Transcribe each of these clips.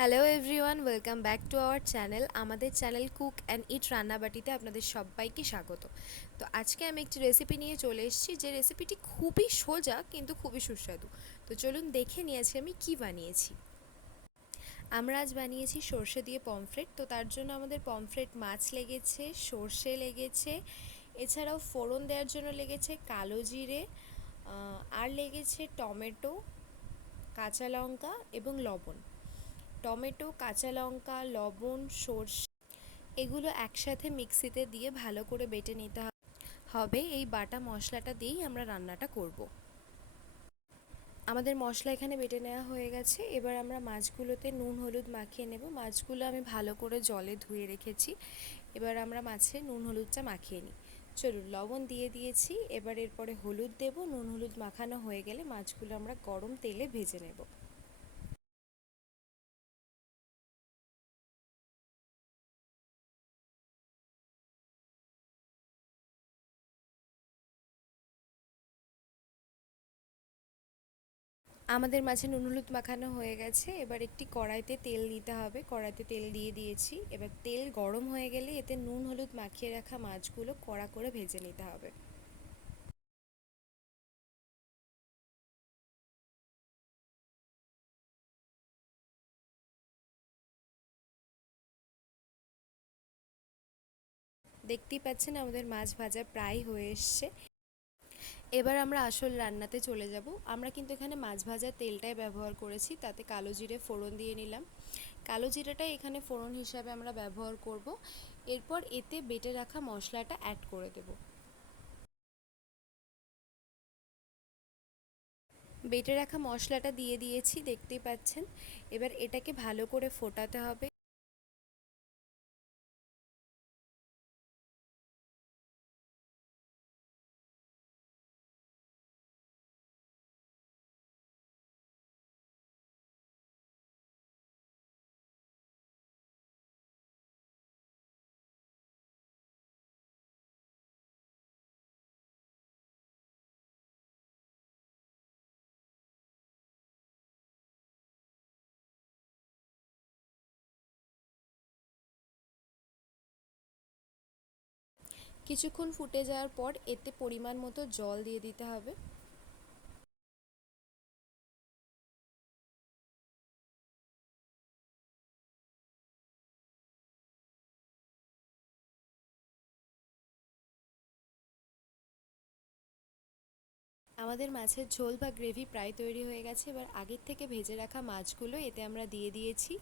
Hello everyone, welcome back to our channel. আমাদের channel cook and it রান্নাবাটিতে আপনাদের সবাইকে স্বাগত। তো আজকে আমি একটি রেসিপি নিয়ে চলে এসেছি, যে রেসিপিটি খুবই সোজা কিন্তু খুবই সুস্বাদু। তো চলুন দেখে নিয়েছি আমি কি বানিয়েছি। আমরা আজ বানিয়েছি সর্ষে দিয়ে পমফ্রেট। তো তার জন্য আমাদের পমফ্রেট মাছ লেগেছে, সর্ষে লেগেছে, এছাড়াও ফোড়ন দেওয়ার জন্য লেগেছে কালো জিরে, আর লেগেছে টমেটো, কাঁচা লঙ্কা এবং লবণ। টমেটো, কাঁচা লঙ্কা, লবণ, সর্ষে এগুলো একসাথে মিক্সিতে দিয়ে ভালো করে বেটে নিতে হবে। এই বাটা মশলাটা দিয়েই আমরা রান্নাটা করব। আমাদের মশলা এখানে বেটে নেওয়া হয়ে গেছে। এবার আমরা মাছগুলোতে নুন হলুদ মাখিয়ে নেব। মাছগুলো আমি ভালো করে জলে ধুয়ে রেখেছি। এবার আমরা মাছে নুন হলুদটা মাখিয়ে নিই। চলুন, লবণ দিয়ে দিয়েছি। এবার এরপরে হলুদ দেব। নুন হলুদ মাখানো হয়ে গেলে মাছগুলো আমরা গরম তেলে ভেজে নেব। আমাদের মাছে নুন হলুদ মাখানো হয়ে গেছে। এবার একটি কড়াইতে তেল দিতে হবে। কড়াইতে তেল দিয়ে দিয়েছি। এবার তেল গরম হয়ে গেলে এতে নুন হলুদ মাখিয়ে রাখা মাছগুলো কড়া করে ভেজে নিতে হবে। দেখতেই পাচ্ছেন আমাদের মাছ ভাজা প্রায় হয়ে এসছে। এবার আমরা আসল রান্নাতে চলে যাব। আমরা কিন্তু এখানে মাছ ভাজার তেলটাই ব্যবহার করেছি, তাতে কালো জিরে ফোড়ন দিয়ে নিলাম। কালো জিরেটাই এখানে ফোড়ন হিসাবে আমরা ব্যবহার করব। এরপর এতে বেটে রাখা মশলাটা অ্যাড করে দেব। বেটে রাখা মশলাটা দিয়ে দিয়েছি, দেখতেই পাচ্ছেন। এবার এটাকে ভালো করে ফোটাতে হবে। কিছুক্ষণ ফুটে যাওয়ার পর এতে পরিমাণ মতো জল দিয়ে দিতে হবে। আমাদের মাছের ঝোল বা গ্রেভি প্রায় তৈরি হয়ে গেছে। এবার আগের থেকে ভেজে রাখা মাছগুলো এতে আমরা দিয়ে দিয়েছি।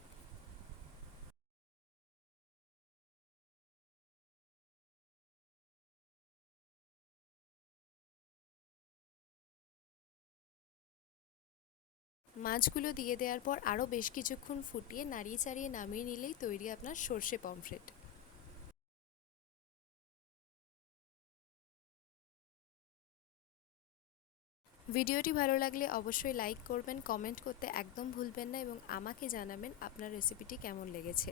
মাছগুলো দিয়ে দেওয়ার পর আরও বেশ কিছুক্ষণ ফুটিয়ে নাড়িয়ে চাড়িয়ে নামিয়ে নিলেই তৈরি আপনার সর্ষে পমফ্রেট। ভিডিওটি ভালো লাগলে অবশ্যই লাইক করবেন, কমেন্ট করতে একদম ভুলবেন না এবং আমাকে জানাবেন আপনার রেসিপিটি কেমন লেগেছে।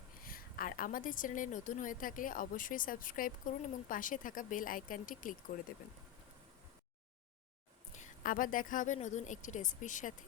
আর আমাদের চ্যানেলে নতুন হয়ে থাকলে অবশ্যই সাবস্ক্রাইব করুন এবং পাশে থাকা বেল আইকনটি ক্লিক করে দেবেন। আবার দেখা হবে নতুন একটি রেসিপির সাথে।